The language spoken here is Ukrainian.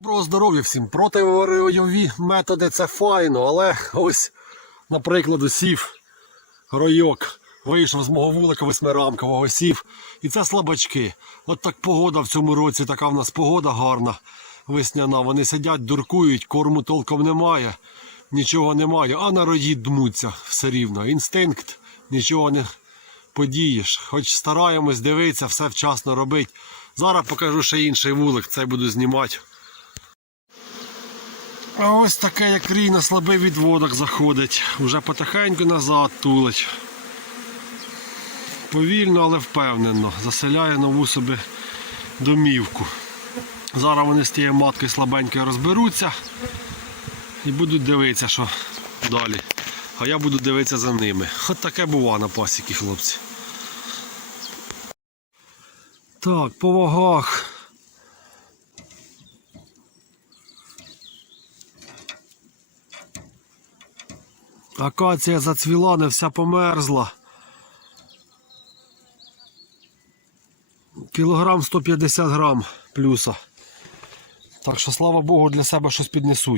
Доброго здоров'я всім. Противоройові методи це файно, але ось, наприклад, сів ройок, вийшов з мого вулика восьмирамкового сів. І це слабачки. От так погода в цьому році, така в нас погода гарна, весняна. Вони сидять, дуркують, корму толком немає, нічого немає, а на рої дмуться все рівно. Інстинкт, нічого не подієш. Хоч стараємось дивитися, все вчасно робити. Зараз покажу ще інший вулик, цей буду знімати. А ось таке, як рій на слабий відводок заходить. Уже потихеньку назад тулить. Повільно, але впевнено. Заселяє нову собі домівку. Зараз вони з тією маткою слабенькою розберуться і будуть дивитися, що далі. А я буду дивитися за ними. От таке бува на пасіки, хлопці. Так, по вагах. Акація зацвіла, не вся померзла. Кілограм 150 грам плюса. Так що, слава Богу, для себе щось піднесуть.